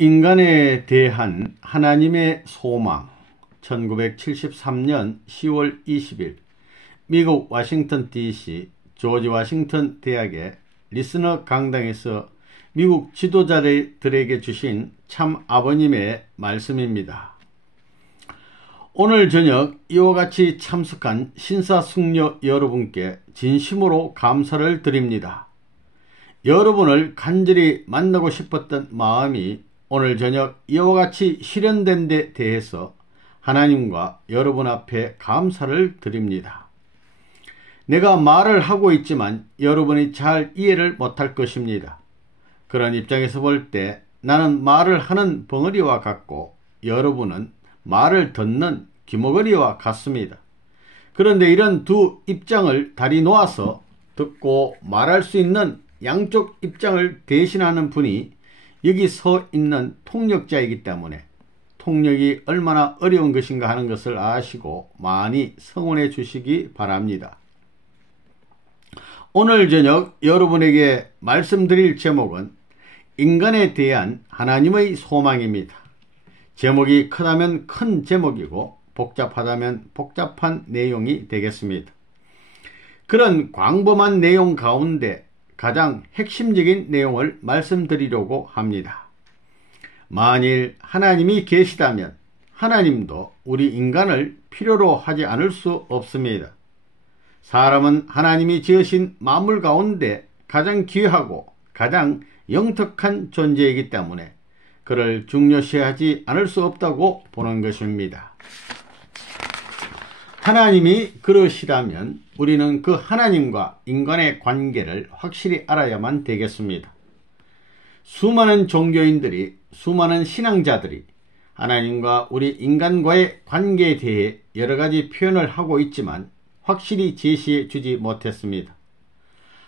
인간에 대한 하나님의 소망. 1973년 10월 20일 미국 워싱턴 DC 조지 워싱턴 대학의 리스너 강당에서 미국 지도자들에게 주신 참 아버님의 말씀입니다. 오늘 저녁 이와 같이 참석한 신사숙녀 여러분께 진심으로 감사를 드립니다. 여러분을 간절히 만나고 싶었던 마음이 오늘 저녁 이와 같이 실현된 데 대해서 하나님과 여러분 앞에 감사를 드립니다. 내가 말을 하고 있지만 여러분이 잘 이해를 못할 것입니다. 그런 입장에서 볼 때 나는 말을 하는 벙어리와 같고 여러분은 말을 듣는 귀머거리와 같습니다. 그런데 이런 두 입장을 다리 놓아서 듣고 말할 수 있는 양쪽 입장을 대신하는 분이 여기 서 있는 통역자이기 때문에 통역이 얼마나 어려운 것인가 하는 것을 아시고 많이 성원해 주시기 바랍니다. 오늘 저녁 여러분에게 말씀드릴 제목은 인간에 대한 하나님의 소망입니다. 제목이 크다면 큰 제목이고 복잡하다면 복잡한 내용이 되겠습니다. 그런 광범한 내용 가운데 가장 핵심적인 내용을 말씀드리려고 합니다. 만일 하나님이 계시다면 하나님도 우리 인간을 필요로 하지 않을 수 없습니다. 사람은 하나님이 지으신 만물 가운데 가장 귀하고 가장 영특한 존재이기 때문에 그를 중요시하지 않을 수 없다고 보는 것입니다. 하나님이 그러시다면 우리는 그 하나님과 인간의 관계를 확실히 알아야만 되겠습니다. 수많은 종교인들이, 수많은 신앙자들이 하나님과 우리 인간과의 관계에 대해 여러 가지 표현을 하고 있지만 확실히 제시해 주지 못했습니다.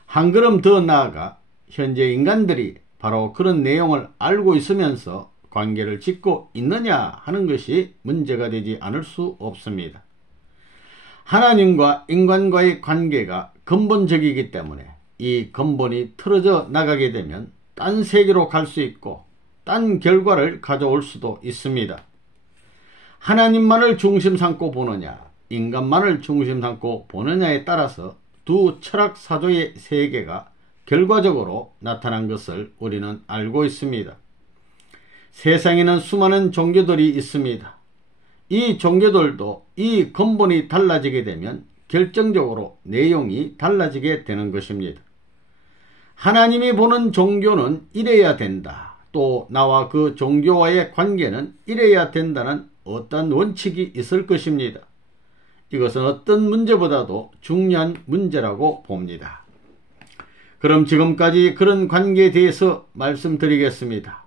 한 걸음 더 나아가 현재 인간들이 바로 그런 내용을 알고 있으면서 관계를 짓고 있느냐 하는 것이 문제가 되지 않을 수 없습니다. 하나님과 인간과의 관계가 근본적이기 때문에 이 근본이 틀어져 나가게 되면 딴 세계로 갈 수 있고 딴 결과를 가져올 수도 있습니다. 하나님만을 중심 삼고 보느냐, 인간만을 중심 삼고 보느냐에 따라서 두 철학사조의 세계가 결과적으로 나타난 것을 우리는 알고 있습니다. 세상에는 수많은 종교들이 있습니다. 이 종교들도 이 근본이 달라지게 되면 결정적으로 내용이 달라지게 되는 것입니다. 하나님이 보는 종교는 이래야 된다. 또 나와 그 종교와의 관계는 이래야 된다는 어떤 원칙이 있을 것입니다. 이것은 어떤 문제보다도 중요한 문제라고 봅니다. 그럼 지금까지 그런 관계에 대해서 말씀드리겠습니다.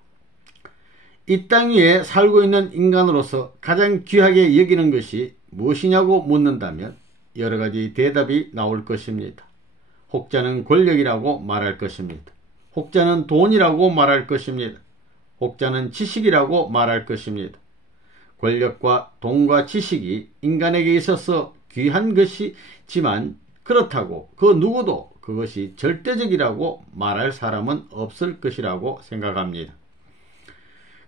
이 땅 위에 살고 있는 인간으로서 가장 귀하게 여기는 것이 무엇이냐고 묻는다면 여러 가지 대답이 나올 것입니다. 혹자는 권력이라고 말할 것입니다. 혹자는 돈이라고 말할 것입니다. 혹자는 지식이라고 말할 것입니다. 권력과 돈과 지식이 인간에게 있어서 귀한 것이지만 그렇다고 그 누구도 그것이 절대적이라고 말할 사람은 없을 것이라고 생각합니다.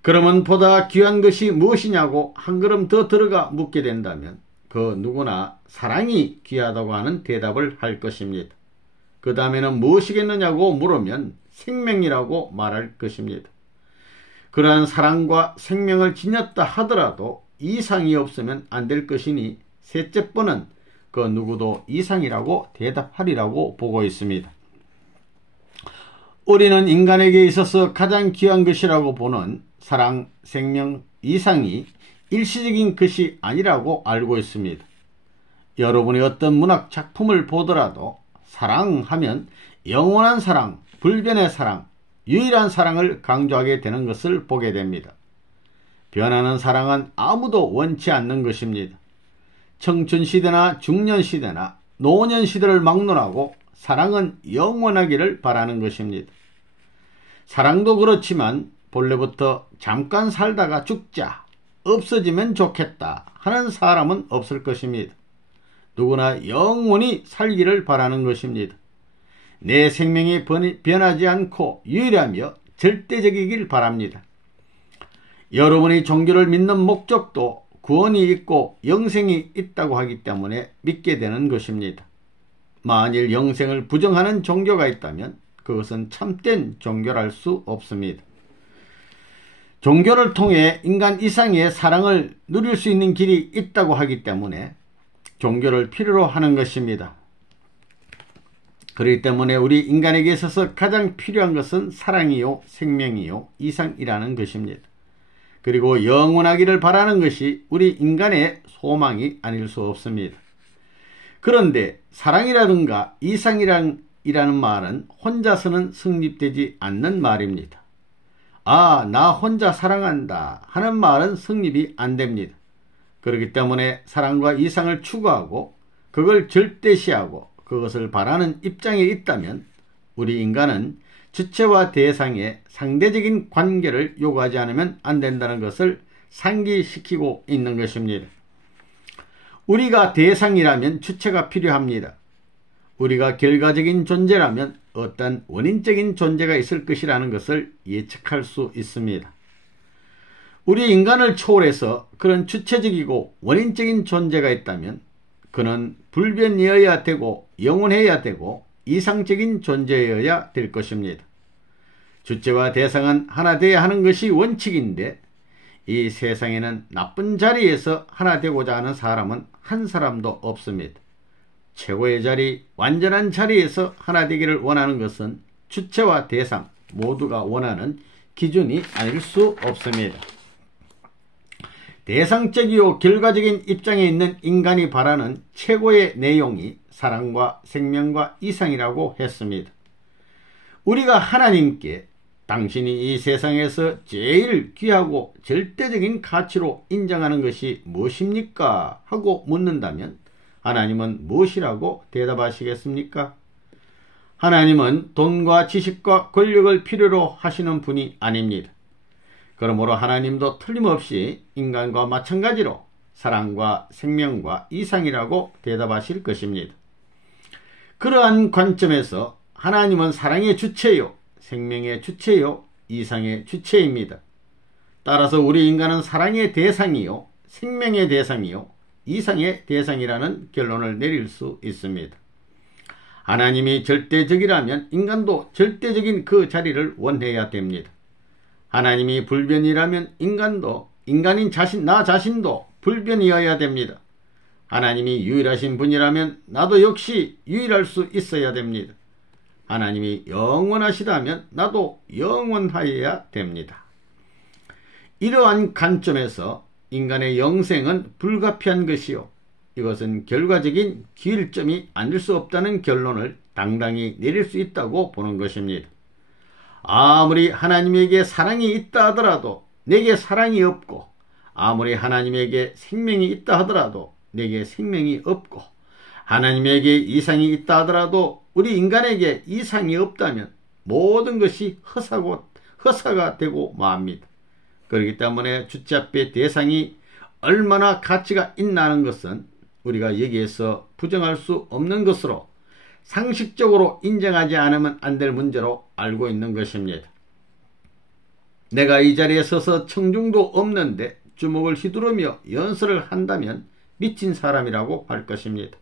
그러면 보다 귀한 것이 무엇이냐고 한 걸음 더 들어가 묻게 된다면 그 누구나 사랑이 귀하다고 하는 대답을 할 것입니다. 그 다음에는 무엇이겠느냐고 물으면 생명이라고 말할 것입니다. 그러한 사랑과 생명을 지녔다 하더라도 이상이 없으면 안 될 것이니 셋째 번은 그 누구도 이상이라고 대답하리라고 보고 있습니다. 우리는 인간에게 있어서 가장 귀한 것이라고 보는 사랑, 생명, 이상이 일시적인 것이 아니라고 알고 있습니다. 여러분이 어떤 문학 작품을 보더라도 사랑하면 영원한 사랑, 불변의 사랑, 유일한 사랑을 강조하게 되는 것을 보게 됩니다. 변하는 사랑은 아무도 원치 않는 것입니다. 청춘시대나 중년시대나 노년시대를 막론하고 사랑은 영원하기를 바라는 것입니다. 사랑도 그렇지만 본래부터 잠깐 살다가 죽자, 없어지면 좋겠다 하는 사람은 없을 것입니다. 누구나 영원히 살기를 바라는 것입니다. 내 생명이 변하지 않고 유일하며 절대적이길 바랍니다. 여러분이 종교를 믿는 목적도 구원이 있고 영생이 있다고 하기 때문에 믿게 되는 것입니다. 만일 영생을 부정하는 종교가 있다면 그것은 참된 종교랄 수 없습니다. 종교를 통해 인간 이상의 사랑을 누릴 수 있는 길이 있다고 하기 때문에 종교를 필요로 하는 것입니다. 그렇기 때문에 우리 인간에게 있어서 가장 필요한 것은 사랑이요, 생명이요, 이상이라는 것입니다. 그리고 영원하기를 바라는 것이 우리 인간의 소망이 아닐 수 없습니다. 그런데 사랑이라든가 이상이라는 말은 혼자서는 성립되지 않는 말입니다. 아, 나 혼자 사랑한다 하는 말은 성립이 안 됩니다. 그렇기 때문에 사랑과 이상을 추구하고 그걸 절대시하고 그것을 바라는 입장에 있다면 우리 인간은 주체와 대상의 상대적인 관계를 요구하지 않으면 안 된다는 것을 상기시키고 있는 것입니다. 우리가 대상이라면 주체가 필요합니다. 우리가 결과적인 존재라면 어떤 원인적인 존재가 있을 것이라는 것을 예측할 수 있습니다. 우리 인간을 초월해서 그런 주체적이고 원인적인 존재가 있다면 그는 불변이어야 되고 영원해야 되고 이상적인 존재여야 될 것입니다. 주체와 대상은 하나 되어야 하는 것이 원칙인데 이 세상에는 나쁜 자리에서 하나 되고자 하는 사람은 한 사람도 없습니다. 최고의 자리, 완전한 자리에서 하나 되기를 원하는 것은 주체와 대상 모두가 원하는 기준이 아닐 수 없습니다. 대상적이요 결과적인 입장에 있는 인간이 바라는 최고의 내용이 사랑과 생명과 이상이라고 했습니다. 우리가 하나님께 당신이 이 세상에서 제일 귀하고 절대적인 가치로 인정하는 것이 무엇입니까? 하고 묻는다면 하나님은 무엇이라고 대답하시겠습니까? 하나님은 돈과 지식과 권력을 필요로 하시는 분이 아닙니다. 그러므로 하나님도 틀림없이 인간과 마찬가지로 사랑과 생명과 이상이라고 대답하실 것입니다. 그러한 관점에서 하나님은 사랑의 주체요, 생명의 주체요, 이상의 주체입니다. 따라서 우리 인간은 사랑의 대상이요, 생명의 대상이요, 이상의 대상이라는 결론을 내릴 수 있습니다. 하나님이 절대적이라면 인간도 절대적인 그 자리를 원해야 됩니다. 하나님이 불변이라면 인간인 나 자신도 불변이어야 됩니다. 하나님이 유일하신 분이라면 나도 역시 유일할 수 있어야 됩니다. 하나님이 영원하시다면 나도 영원하여야 됩니다. 이러한 관점에서 인간의 영생은 불가피한 것이요, 이것은 결과적인 기일점이 아닐 수 없다는 결론을 당당히 내릴 수 있다고 보는 것입니다. 아무리 하나님에게 사랑이 있다 하더라도 내게 사랑이 없고, 아무리 하나님에게 생명이 있다 하더라도 내게 생명이 없고, 하나님에게 이상이 있다 하더라도 우리 인간에게 이상이 없다면 모든 것이 허사가 되고 맙니다. 그렇기 때문에 주체 앞에 대상이 얼마나 가치가 있나는 것은 우리가 여기에서 부정할 수 없는 것으로 상식적으로 인정하지 않으면 안 될 문제로 알고 있는 것입니다. 내가 이 자리에 서서 청중도 없는데 주먹을 휘두르며 연설을 한다면 미친 사람이라고 할 것입니다.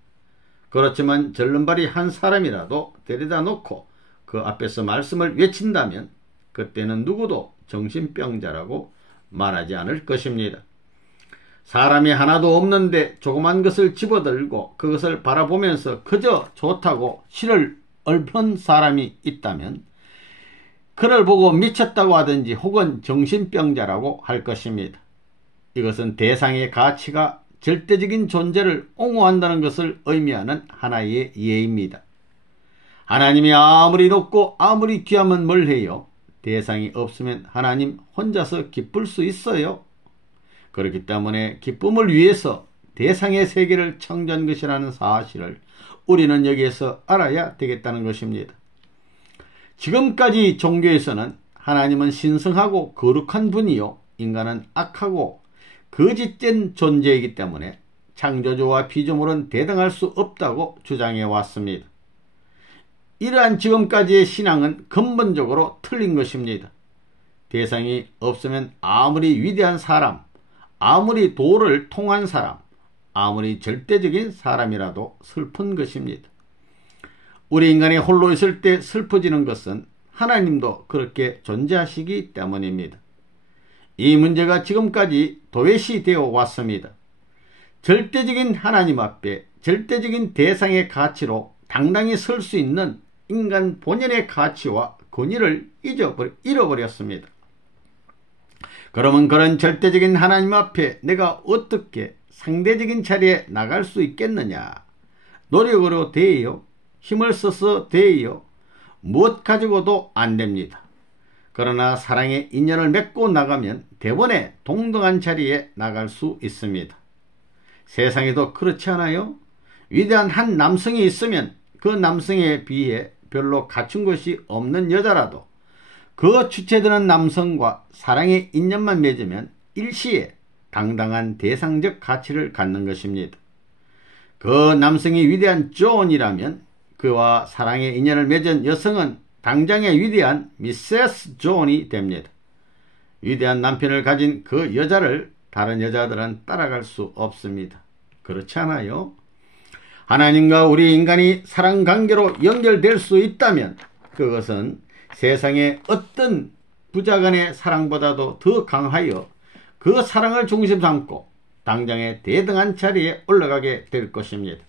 그렇지만 절름발이 한 사람이라도 데려다 놓고 그 앞에서 말씀을 외친다면 그때는 누구도 정신병자라고 말하지 않을 것입니다. 사람이 하나도 없는데 조그만 것을 집어들고 그것을 바라보면서 그저 좋다고 실을 읊은 사람이 있다면 그를 보고 미쳤다고 하든지 혹은 정신병자라고 할 것입니다. 이것은 대상의 가치가 절대적인 존재를 옹호한다는 것을 의미하는 하나의 예입니다. 하나님이 아무리 높고 아무리 귀하면 뭘 해요? 대상이 없으면 하나님 혼자서 기쁠 수 있어요? 그렇기 때문에 기쁨을 위해서 대상의 세계를 창조한 것이라는 사실을 우리는 여기에서 알아야 되겠다는 것입니다. 지금까지 종교에서는 하나님은 신성하고 거룩한 분이요, 인간은 악하고 거짓된 존재이기 때문에 창조주와 피조물은 대등할 수 없다고 주장해 왔습니다. 이러한 지금까지의 신앙은 근본적으로 틀린 것입니다. 대상이 없으면 아무리 위대한 사람, 아무리 도를 통한 사람, 아무리 절대적인 사람이라도 슬픈 것입니다. 우리 인간이 홀로 있을 때 슬퍼지는 것은 하나님도 그렇게 존재하시기 때문입니다. 이 문제가 지금까지 도외시되어 왔습니다. 절대적인 하나님 앞에 절대적인 대상의 가치로 당당히 설 수 있는 인간 본연의 가치와 권위를 잃어버렸습니다. 그러면 그런 절대적인 하나님 앞에 내가 어떻게 상대적인 자리에 나갈 수 있겠느냐? 노력으로 되어요? 힘을 써서 되어요? 무엇 가지고도 안 됩니다. 그러나 사랑의 인연을 맺고 나가면 대번에 동등한 자리에 나갈 수 있습니다. 세상에도 그렇지 않아요? 위대한 한 남성이 있으면 그 남성에 비해 별로 갖춘 것이 없는 여자라도 그 주체되는 남성과 사랑의 인연만 맺으면 일시에 당당한 대상적 가치를 갖는 것입니다. 그 남성이 위대한 존이라면 그와 사랑의 인연을 맺은 여성은 당장의 위대한 미세스 존이 됩니다. 위대한 남편을 가진 그 여자를 다른 여자들은 따라갈 수 없습니다. 그렇지 않아요? 하나님과 우리 인간이 사랑관계로 연결될 수 있다면 그것은 세상의 어떤 부자간의 사랑보다도 더 강하여 그 사랑을 중심 삼고 당장의 대등한 자리에 올라가게 될 것입니다.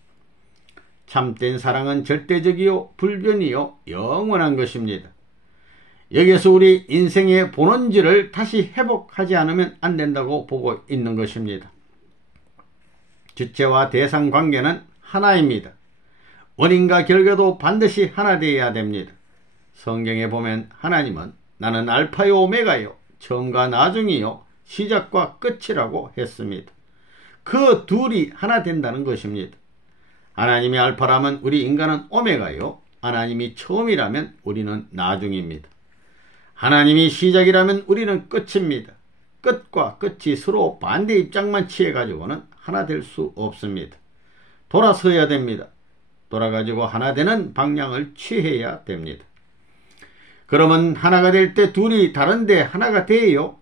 참된 사랑은 절대적이요 불변이요 영원한 것입니다. 여기에서 우리 인생의 본원지를 다시 회복하지 않으면 안 된다고 보고 있는 것입니다. 주체와 대상 관계는 하나입니다. 원인과 결과도 반드시 하나 되어야 됩니다. 성경에 보면 하나님은 나는 알파요 오메가요 처음과 나중이요 시작과 끝이라고 했습니다. 그 둘이 하나 된다는 것입니다. 하나님이 알파라면 우리 인간은 오메가요, 하나님이 처음이라면 우리는 나중입니다. 하나님이 시작이라면 우리는 끝입니다. 끝과 끝이 서로 반대 입장만 취해가지고는 하나 될 수 없습니다. 돌아서야 됩니다. 돌아가지고 하나 되는 방향을 취해야 됩니다. 그러면 하나가 될 때 둘이 다른데 하나가 돼요?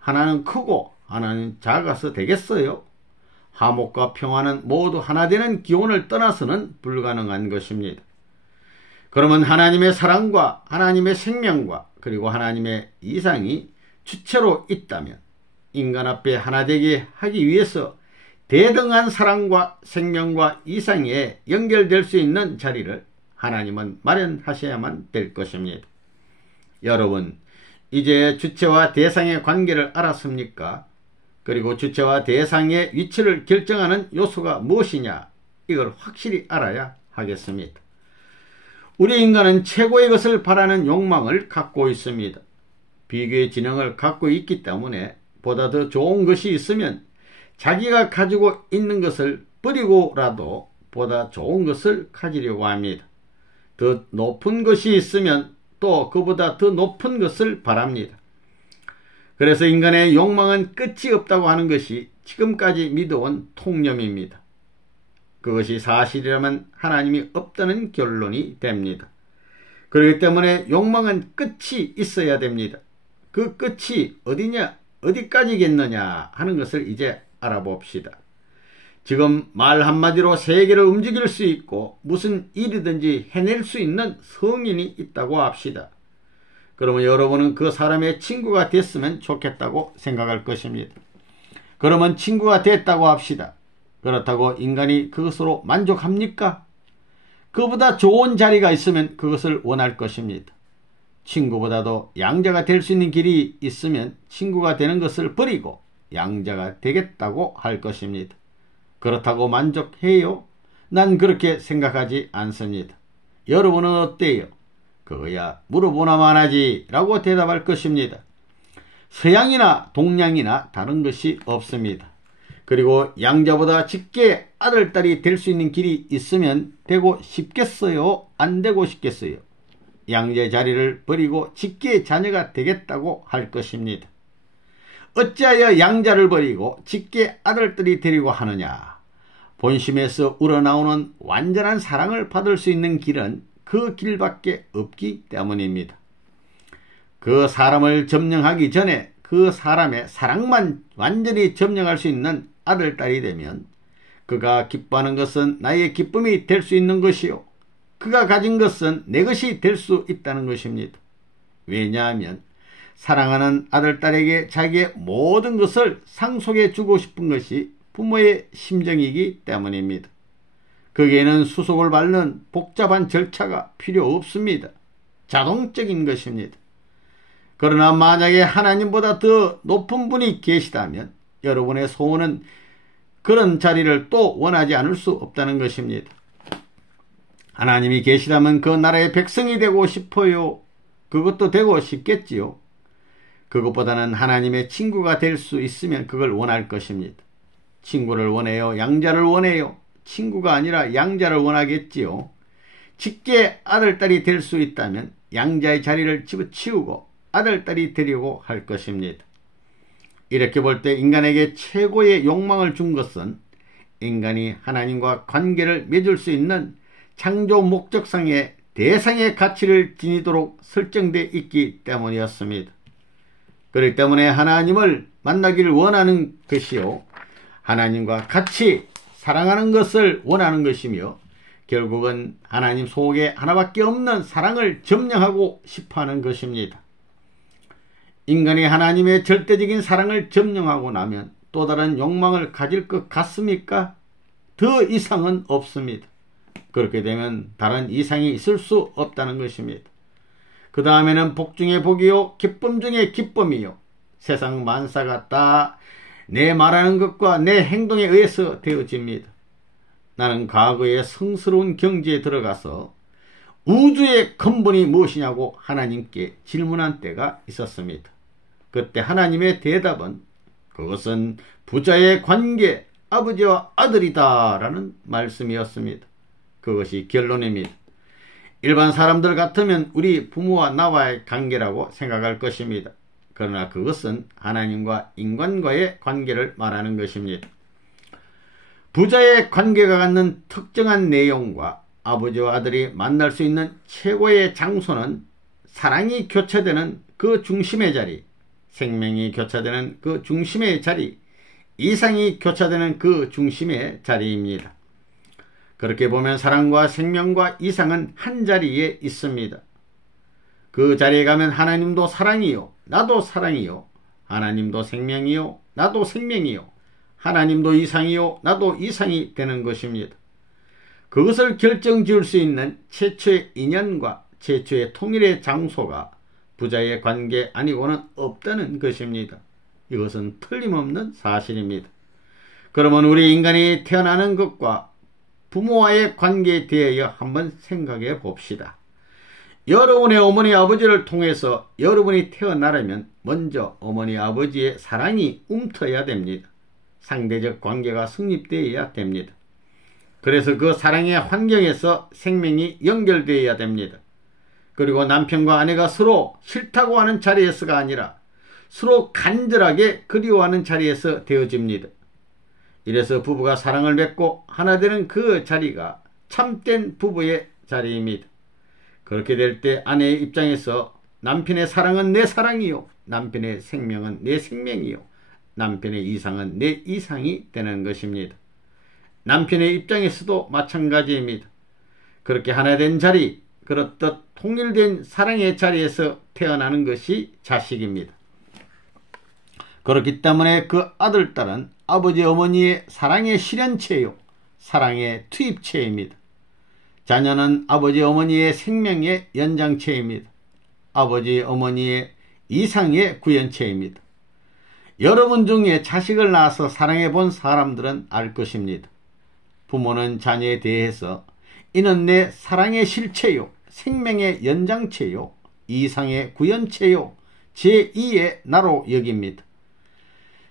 하나는 크고 하나는 작아서 되겠어요? 화목과 평화는 모두 하나 되는 기원을 떠나서는 불가능한 것입니다. 그러면 하나님의 사랑과 하나님의 생명과 그리고 하나님의 이상이 주체로 있다면 인간 앞에 하나 되게 하기 위해서 대등한 사랑과 생명과 이상에 연결될 수 있는 자리를 하나님은 마련하셔야만 될 것입니다. 여러분, 이제 주체와 대상의 관계를 알았습니까? 그리고 주체와 대상의 위치를 결정하는 요소가 무엇이냐? 이걸 확실히 알아야 하겠습니다. 우리 인간은 최고의 것을 바라는 욕망을 갖고 있습니다. 비교의 지능을 갖고 있기 때문에 보다 더 좋은 것이 있으면 자기가 가지고 있는 것을 버리고라도 보다 좋은 것을 가지려고 합니다. 더 높은 것이 있으면 또 그보다 더 높은 것을 바랍니다. 그래서 인간의 욕망은 끝이 없다고 하는 것이 지금까지 믿어온 통념입니다. 그것이 사실이라면 하나님이 없다는 결론이 됩니다. 그렇기 때문에 욕망은 끝이 있어야 됩니다. 그 끝이 어디냐, 어디까지겠느냐 하는 것을 이제 알아봅시다. 지금 말 한마디로 세계를 움직일 수 있고 무슨 일이든지 해낼 수 있는 성인이 있다고 합시다. 그러면 여러분은 그 사람의 친구가 됐으면 좋겠다고 생각할 것입니다. 그러면 친구가 됐다고 합시다. 그렇다고 인간이 그것으로 만족합니까? 그보다 좋은 자리가 있으면 그것을 원할 것입니다. 친구보다도 양자가 될 수 있는 길이 있으면 친구가 되는 것을 버리고 양자가 되겠다고 할 것입니다. 그렇다고 만족해요? 난 그렇게 생각하지 않습니다. 여러분은 어때요? 그거야 물어보나만 하지 라고 대답할 것입니다. 서양이나 동양이나 다른 것이 없습니다. 그리고 양자보다 직계 아들, 딸이 될 수 있는 길이 있으면 되고 싶겠어요? 안 되고 싶겠어요? 양자의 자리를 버리고 직계의 자녀가 되겠다고 할 것입니다. 어찌하여 양자를 버리고 직계 아들들이 되려고 하느냐? 본심에서 우러나오는 완전한 사랑을 받을 수 있는 길은 그 길밖에 없기 때문입니다. 그 사람을 점령하기 전에 그 사람의 사랑만 완전히 점령할 수 있는 아들, 딸이 되면 그가 기뻐하는 것은 나의 기쁨이 될 수 있는 것이요, 그가 가진 것은 내 것이 될 수 있다는 것입니다. 왜냐하면 사랑하는 아들, 딸에게 자기의 모든 것을 상속해 주고 싶은 것이 부모의 심정이기 때문입니다. 거기에는 수속을 밟는 복잡한 절차가 필요 없습니다. 자동적인 것입니다. 그러나 만약에 하나님보다 더 높은 분이 계시다면 여러분의 소원은 그런 자리를 또 원하지 않을 수 없다는 것입니다. 하나님이 계시다면 그 나라의 백성이 되고 싶어요. 그것도 되고 싶겠지요. 그것보다는 하나님의 친구가 될 수 있으면 그걸 원할 것입니다. 친구를 원해요? 양자를 원해요? 친구가 아니라 양자를 원하겠지요. 직계 아들, 딸이 될 수 있다면 양자의 자리를 집어치우고 아들, 딸이 되려고 할 것입니다. 이렇게 볼 때 인간에게 최고의 욕망을 준 것은 인간이 하나님과 관계를 맺을 수 있는 창조 목적상의 대상의 가치를 지니도록 설정되어 있기 때문이었습니다. 그렇기 때문에 하나님을 만나기를 원하는 것이요, 하나님과 같이 사랑하는 것을 원하는 것이며, 결국은 하나님 속에 하나밖에 없는 사랑을 점령하고 싶어하는 것입니다. 인간이 하나님의 절대적인 사랑을 점령하고 나면 또 다른 욕망을 가질 것 같습니까? 더 이상은 없습니다. 그렇게 되면 다른 이상이 있을 수 없다는 것입니다. 그 다음에는 복 중에 복이요, 기쁨 중에 기쁨이요, 세상 만사가 다 내 말하는 것과 내 행동에 의해서 되어집니다. 나는 과거의 성스러운 경지에 들어가서 우주의 근본이 무엇이냐고 하나님께 질문한 때가 있었습니다. 그때 하나님의 대답은 그것은 부자의 관계, 아버지와 아들이다 라는 말씀이었습니다. 그것이 결론입니다. 일반 사람들 같으면 우리 부모와 나와의 관계라고 생각할 것입니다. 그러나 그것은 하나님과 인간과의 관계를 말하는 것입니다. 부자의 관계가 갖는 특정한 내용과 아버지와 아들이 만날 수 있는 최고의 장소는 사랑이 교차되는 그 중심의 자리, 생명이 교차되는 그 중심의 자리, 이상이 교차되는 그 중심의 자리입니다. 그렇게 보면 사랑과 생명과 이상은 한 자리에 있습니다. 그 자리에 가면 하나님도 사랑이요, 나도 사랑이요, 하나님도 생명이요, 나도 생명이요, 하나님도 이상이요, 나도 이상이 되는 것입니다. 그것을 결정지을 수 있는 최초의 인연과 최초의 통일의 장소가 부자의 관계 아니고는 없다는 것입니다. 이것은 틀림없는 사실입니다. 그러면 우리 인간이 태어나는 것과 부모와의 관계에 대하여 한번 생각해 봅시다. 여러분의 어머니 아버지를 통해서 여러분이 태어나려면 먼저 어머니 아버지의 사랑이 움트어야 됩니다. 상대적 관계가 성립되어야 됩니다. 그래서 그 사랑의 환경에서 생명이 연결되어야 됩니다. 그리고 남편과 아내가 서로 싫다고 하는 자리에서가 아니라 서로 간절하게 그리워하는 자리에서 되어집니다. 이래서 부부가 사랑을 맺고 하나 되는 그 자리가 참된 부부의 자리입니다. 그렇게 될 때 아내의 입장에서 남편의 사랑은 내 사랑이요, 남편의 생명은 내 생명이요, 남편의 이상은 내 이상이 되는 것입니다. 남편의 입장에서도 마찬가지입니다. 그렇게 하나 된 자리, 그렇듯 통일된 사랑의 자리에서 태어나는 것이 자식입니다. 그렇기 때문에 그 아들, 딸은 아버지, 어머니의 사랑의 실현체요, 사랑의 투입체입니다. 자녀는 아버지, 어머니의 생명의 연장체입니다. 아버지, 어머니의 이상의 구현체입니다. 여러분 중에 자식을 낳아서 사랑해 본 사람들은 알 것입니다. 부모는 자녀에 대해서 이는 내 사랑의 실체요, 생명의 연장체요, 이상의 구현체요, 제2의 나로 여깁니다.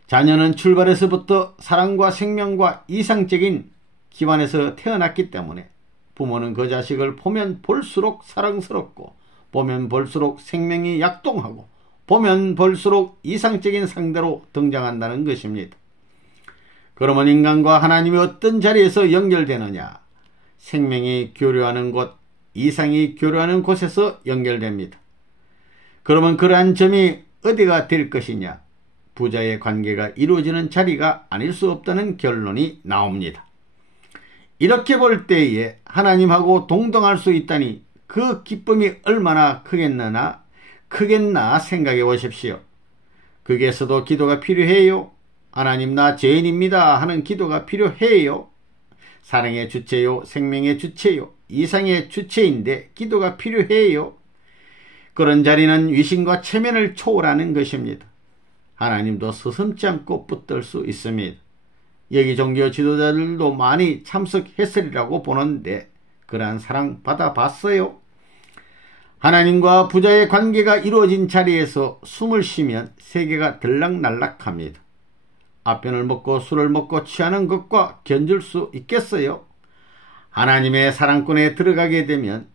자녀는 출발에서부터 사랑과 생명과 이상적인 기반에서 태어났기 때문에 부모는 그 자식을 보면 볼수록 사랑스럽고, 보면 볼수록 생명이 약동하고, 보면 볼수록 이상적인 상대로 등장한다는 것입니다. 그러면 인간과 하나님이 어떤 자리에서 연결되느냐? 생명이 교류하는 곳, 이상이 교류하는 곳에서 연결됩니다. 그러면 그러한 점이 어디가 될 것이냐? 부자의 관계가 이루어지는 자리가 아닐 수 없다는 결론이 나옵니다. 이렇게 볼 때에 하나님하고 동등할 수 있다니 그 기쁨이 얼마나 크겠나 생각해 보십시오. 거기에서도 기도가 필요해요. 하나님 나 죄인입니다 하는 기도가 필요해요. 사랑의 주체요, 생명의 주체요, 이상의 주체인데 기도가 필요해요. 그런 자리는 위신과 체면을 초월하는 것입니다. 하나님도 서슴지 않고 붙들 수 있습니다. 여기 종교 지도자들도 많이 참석했으리라고 보는데 그러한 사랑 받아봤어요? 하나님과 부자의 관계가 이루어진 자리에서 숨을 쉬면 세계가 들락날락합니다. 아편을 먹고 술을 먹고 취하는 것과 견줄 수 있겠어요? 하나님의 사랑권에 들어가게 되면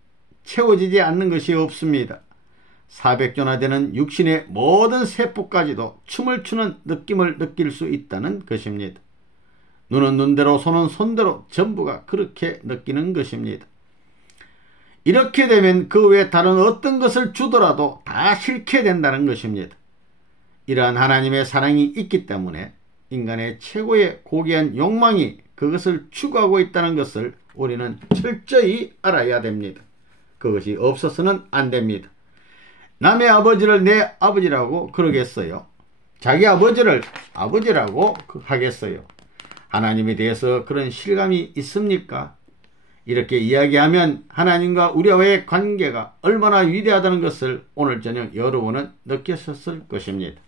채워지지 않는 것이 없습니다. 400조나 육신의 모든 세포까지도 춤을 추는 느낌을 느낄 수 있다는 것입니다. 눈은 눈대로 손은 손대로 전부가 그렇게 느끼는 것입니다. 이렇게 되면 그 외 다른 어떤 것을 주더라도 다 싫게 된다는 것입니다. 이러한 하나님의 사랑이 있기 때문에 인간의 최고의 고귀한 욕망이 그것을 추구하고 있다는 것을 우리는 철저히 알아야 됩니다. 그것이 없어서는 안 됩니다. 남의 아버지를 내 아버지라고 그러겠어요? 자기 아버지를 아버지라고 하겠어요? 하나님에 대해서 그런 실감이 있습니까? 이렇게 이야기하면 하나님과 우리와의 관계가 얼마나 위대하다는 것을 오늘 저녁 여러분은 느끼셨을 것입니다.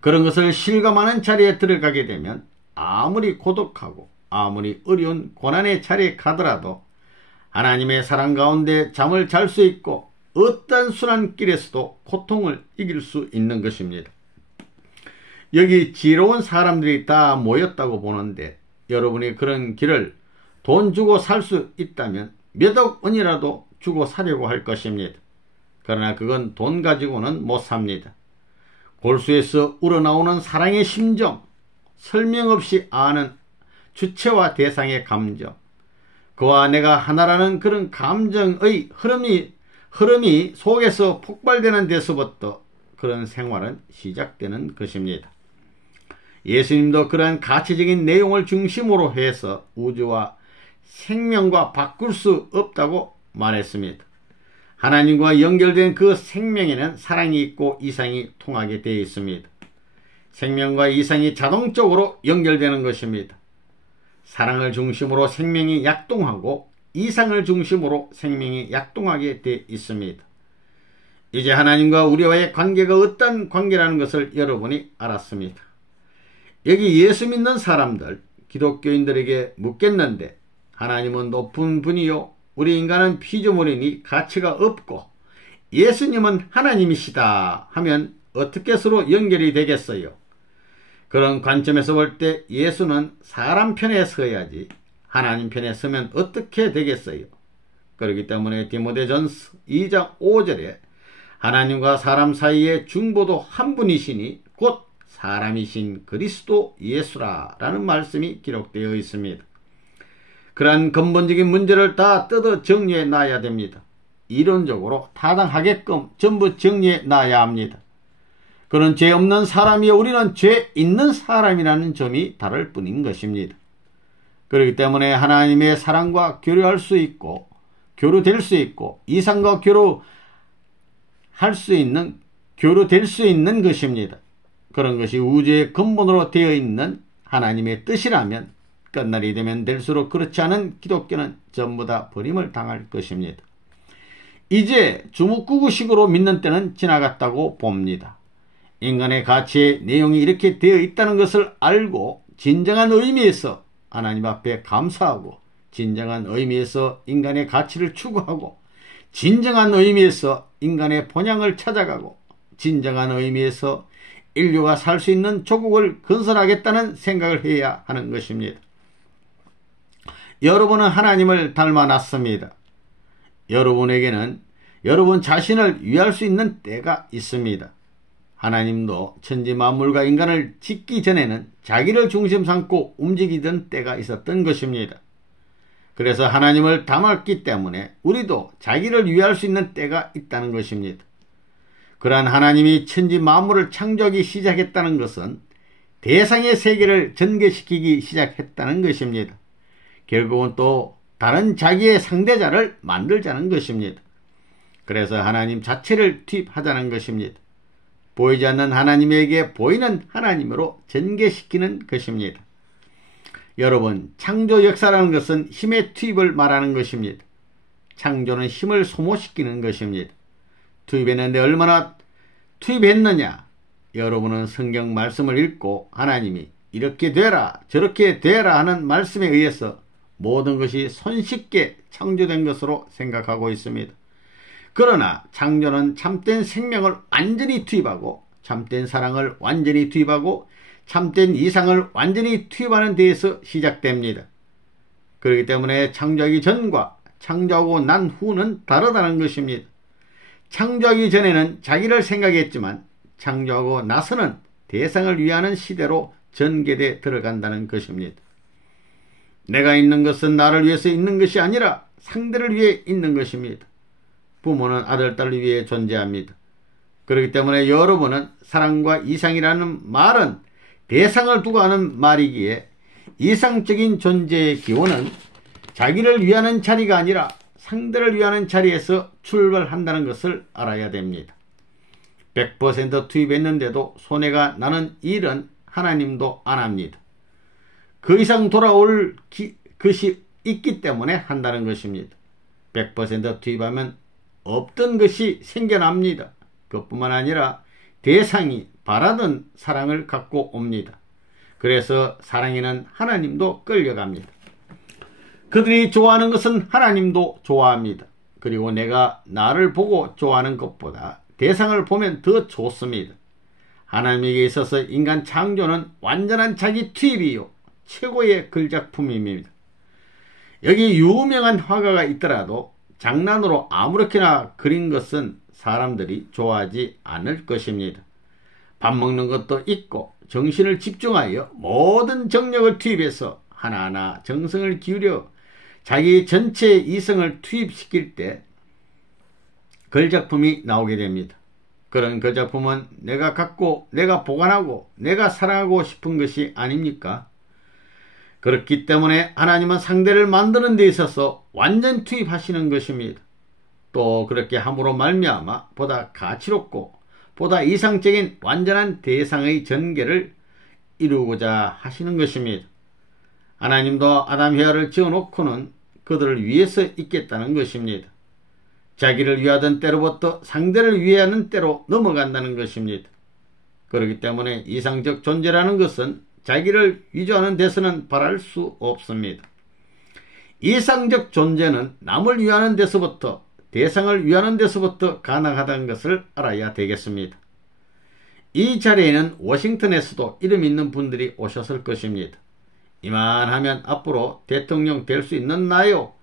그런 것을 실감하는 자리에 들어가게 되면 아무리 고독하고 아무리 어려운 고난의 자리에 가더라도 하나님의 사랑 가운데 잠을 잘 수 있고 어떤 순한 길에서도 고통을 이길 수 있는 것입니다. 여기 지혜로운 사람들이 다 모였다고 보는데 여러분이 그런 길을 돈 주고 살 수 있다면 몇억 원이라도 주고 사려고 할 것입니다. 그러나 그건 돈 가지고는 못 삽니다. 골수에서 우러나오는 사랑의 심정, 설명 없이 아는 주체와 대상의 감정, 그와 내가 하나라는 그런 감정의 흐름이 속에서 폭발되는 데서부터 그런 생활은 시작되는 것입니다. 예수님도 그러한 가치적인 내용을 중심으로 해서 우주와 생명과 바꿀 수 없다고 말했습니다. 하나님과 연결된 그 생명에는 사랑이 있고 이상이 통하게 되어 있습니다. 생명과 이상이 자동적으로 연결되는 것입니다. 사랑을 중심으로 생명이 약동하고 이상을 중심으로 생명이 약동하게 되어 있습니다. 이제 하나님과 우리와의 관계가 어떤 관계라는 것을 여러분이 알았습니다. 여기 예수 믿는 사람들, 기독교인들에게 묻겠는데 하나님은 높은 분이요 우리 인간은 피조물이니 가치가 없고 예수님은 하나님이시다 하면 어떻게 서로 연결이 되겠어요? 그런 관점에서 볼 때 예수는 사람 편에 서야지 하나님 편에 서면 어떻게 되겠어요? 그렇기 때문에 디모데전서 2장 5절에 하나님과 사람 사이의 중보도 한 분이시니 곧 사람이신 그리스도 예수라 라는 말씀이 기록되어 있습니다. 그러한 근본적인 문제를 다 뜯어 정리해 놔야 됩니다. 이론적으로 타당하게끔 전부 정리해 놔야 합니다. 그런 죄 없는 사람이요 우리는 죄 있는 사람이라는 점이 다를 뿐인 것입니다. 그렇기 때문에 하나님의 사랑과 교류할 수 있고 교류될 수 있고 이상과 교류될 수 있는 것입니다. 그런 것이 우주의 근본으로 되어 있는 하나님의 뜻이라면 끝날이 되면 될수록 그렇지 않은 기독교는 전부 다 버림을 당할 것입니다. 이제 주먹구구식으로 믿는 때는 지나갔다고 봅니다. 인간의 가치의 내용이 이렇게 되어 있다는 것을 알고 진정한 의미에서 하나님 앞에 감사하고 진정한 의미에서 인간의 가치를 추구하고 진정한 의미에서 인간의 본향을 찾아가고 진정한 의미에서 인류가 살 수 있는 조국을 건설하겠다는 생각을 해야 하는 것입니다. 여러분은 하나님을 닮아놨습니다. 여러분에게는 여러분 자신을 위할 수 있는 때가 있습니다. 하나님도 천지 만물과 인간을 짓기 전에는 자기를 중심 삼고 움직이던 때가 있었던 것입니다. 그래서 하나님을 닮았기 때문에 우리도 자기를 위할 수 있는 때가 있다는 것입니다. 그러한 하나님이 천지 만물을 창조하기 시작했다는 것은 대상의 세계를 전개시키기 시작했다는 것입니다. 결국은 또 다른 자기의 상대자를 만들자는 것입니다. 그래서 하나님 자체를 투입하자는 것입니다. 보이지 않는 하나님에게 보이는 하나님으로 전개시키는 것입니다. 여러분, 창조 역사라는 것은 힘의 투입을 말하는 것입니다. 창조는 힘을 소모시키는 것입니다. 투입했는데 얼마나 투입했느냐? 여러분은 성경 말씀을 읽고 하나님이 이렇게 되라 저렇게 되라 하는 말씀에 의해서 모든 것이 손쉽게 창조된 것으로 생각하고 있습니다. 그러나 창조는 참된 생명을 완전히 투입하고 참된 사랑을 완전히 투입하고 참된 이상을 완전히 투입하는 데에서 시작됩니다. 그렇기 때문에 창조하기 전과 창조하고 난 후는 다르다는 것입니다. 창조하기 전에는 자기를 생각했지만 창조하고 나서는 대상을 위하는 시대로 전개돼 들어간다는 것입니다. 내가 있는 것은 나를 위해서 있는 것이 아니라 상대를 위해 있는 것입니다. 부모는 아들, 딸을 위해 존재합니다. 그렇기 때문에 여러분은 사랑과 이상이라는 말은 대상을 두고 하는 말이기에 이상적인 존재의 기원은 자기를 위하는 자리가 아니라 상대를 위하는 자리에서 출발한다는 것을 알아야 됩니다. 100% 투입했는데도 손해가 나는 일은 하나님도 안 합니다. 그 이상 돌아올 것이 있기 때문에 한다는 것입니다. 100% 투입하면 없던 것이 생겨납니다. 그뿐만 아니라 대상이 바라던 사랑을 갖고 옵니다. 그래서 사랑에는 하나님도 끌려갑니다. 그들이 좋아하는 것은 하나님도 좋아합니다. 그리고 내가 나를 보고 좋아하는 것보다 대상을 보면 더 좋습니다. 하나님에게 있어서 인간 창조는 완전한 자기 투입이요 최고의 글작품입니다. 여기 유명한 화가가 있더라도 장난으로 아무렇게나 그린 것은 사람들이 좋아하지 않을 것입니다. 밥 먹는 것도 있고 정신을 집중하여 모든 정력을 투입해서 하나하나 정성을 기울여 자기 전체의 이성을 투입시킬 때 글작품이 나오게 됩니다. 그런 글작품은 내가 갖고 내가 보관하고 내가 사랑하고 싶은 것이 아닙니까? 그렇기 때문에 하나님은 상대를 만드는 데 있어서 완전 투입하시는 것입니다. 또 그렇게 함으로 말미암아 보다 가치롭고 보다 이상적인 완전한 대상의 전개를 이루고자 하시는 것입니다. 하나님도 아담 헤아를 지어놓고는 그들을 위해서 있겠다는 것입니다. 자기를 위하던 때로부터 상대를 위하는 때로 넘어간다는 것입니다. 그렇기 때문에 이상적 존재라는 것은 자기를 위조하는 데서는 바랄 수 없습니다. 이상적 존재는 남을 위하는 데서부터 대상을 위하는 데서부터 가능하다는 것을 알아야 되겠습니다. 이 자리에는 워싱턴에서도 이름 있는 분들이 오셨을 것입니다. 이만하면 앞으로 대통령 될 수 있는 나요.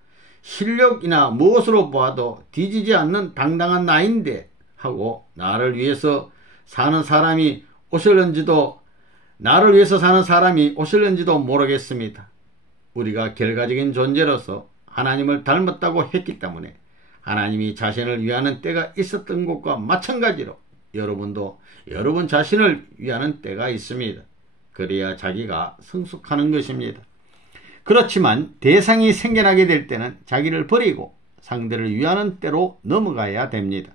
실력이나 무엇으로 보아도 뒤지지 않는 당당한 나인데 하고 나를 위해서 사는 사람이 오실는지도 모르겠습니다. 우리가 결과적인 존재로서 하나님을 닮았다고 했기 때문에 하나님이 자신을 위하는 때가 있었던 것과 마찬가지로 여러분도 여러분 자신을 위하는 때가 있습니다. 그래야 자기가 성숙하는 것입니다. 그렇지만 대상이 생겨나게 될 때는 자기를 버리고 상대를 위하는 때로 넘어가야 됩니다.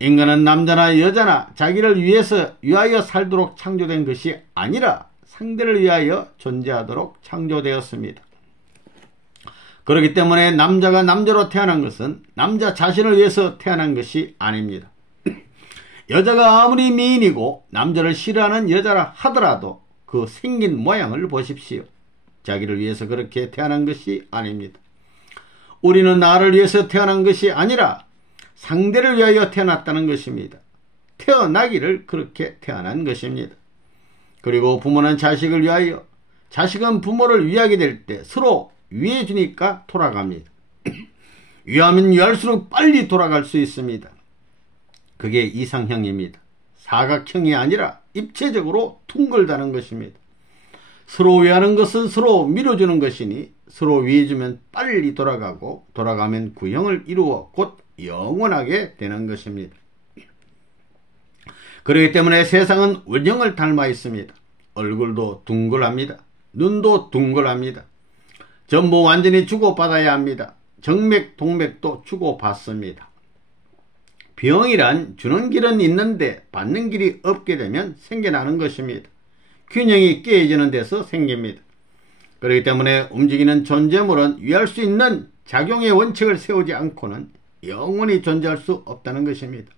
인간은 남자나 여자나 자기를 위하여 살도록 창조된 것이 아니라 상대를 위하여 존재하도록 창조되었습니다. 그렇기 때문에 남자가 남자로 태어난 것은 남자 자신을 위해서 태어난 것이 아닙니다. 여자가 아무리 미인이고 남자를 싫어하는 여자라 하더라도 그 생긴 모양을 보십시오. 자기를 위해서 그렇게 태어난 것이 아닙니다. 우리는 나를 위해서 태어난 것이 아니라 상대를 위하여 태어났다는 것입니다. 태어나기를 그렇게 태어난 것입니다. 그리고 부모는 자식을 위하여, 자식은 부모를 위하게 될 때 서로 위해 주니까 돌아갑니다. 위하면 위할수록 빨리 돌아갈 수 있습니다. 그게 이상형입니다. 사각형이 아니라 입체적으로 둥글다는 것입니다. 서로 위하는 것은 서로 밀어주는 것이니 서로 위해주면 빨리 돌아가고 돌아가면 구형을 이루어 곧 영원하게 되는 것입니다. 그렇기 때문에 세상은 원형을 닮아 있습니다. 얼굴도 둥글합니다. 눈도 둥글합니다. 전부 완전히 주고받아야 합니다. 정맥, 동맥도 주고받습니다. 병이란 주는 길은 있는데 받는 길이 없게 되면 생겨나는 것입니다. 균형이 깨지는 데서 생깁니다. 그렇기 때문에 움직이는 존재물은 위할 수 있는 작용의 원칙을 세우지 않고는 영원히 존재할 수 없다는 것입니다.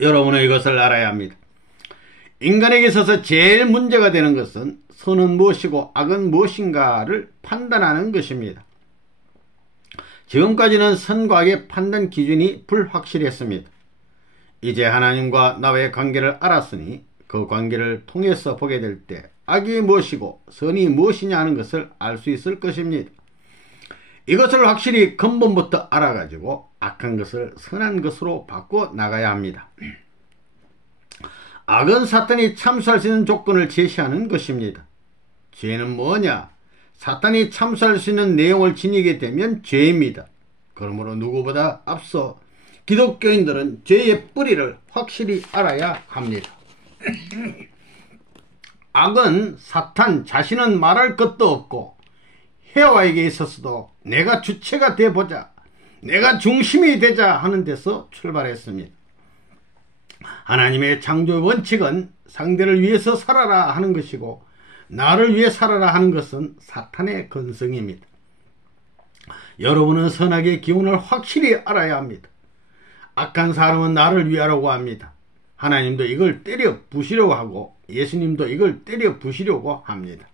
여러분은 이것을 알아야 합니다. 인간에게 있어서 제일 문제가 되는 것은 선은 무엇이고 악은 무엇인가를 판단하는 것입니다. 지금까지는 선과 악의 판단 기준이 불확실했습니다. 이제 하나님과 나의 관계를 알았으니 그 관계를 통해서 보게 될 때 악이 무엇이고 선이 무엇이냐 하는 것을 알 수 있을 것입니다. 이것을 확실히 근본부터 알아가지고 악한 것을 선한 것으로 바꿔 나가야 합니다. 악은 사탄이 참수할 수 있는 조건을 제시하는 것입니다. 죄는 뭐냐? 사탄이 참수할 수 있는 내용을 지니게 되면 죄입니다. 그러므로 누구보다 앞서 기독교인들은 죄의 뿌리를 확실히 알아야 합니다. 악은 사탄 자신은 말할 것도 없고 해와에게 있어서도 내가 주체가 되보자, 내가 중심이 되자 하는 데서 출발했습니다. 하나님의 창조 원칙은 상대를 위해서 살아라 하는 것이고 나를 위해 살아라 하는 것은 사탄의 근성입니다. 여러분은 선악의 기운을 확실히 알아야 합니다. 악한 사람은 나를 위하라고 합니다. 하나님도 이걸 때려 부시려고 하고 예수님도 이걸 때려 부시려고 합니다.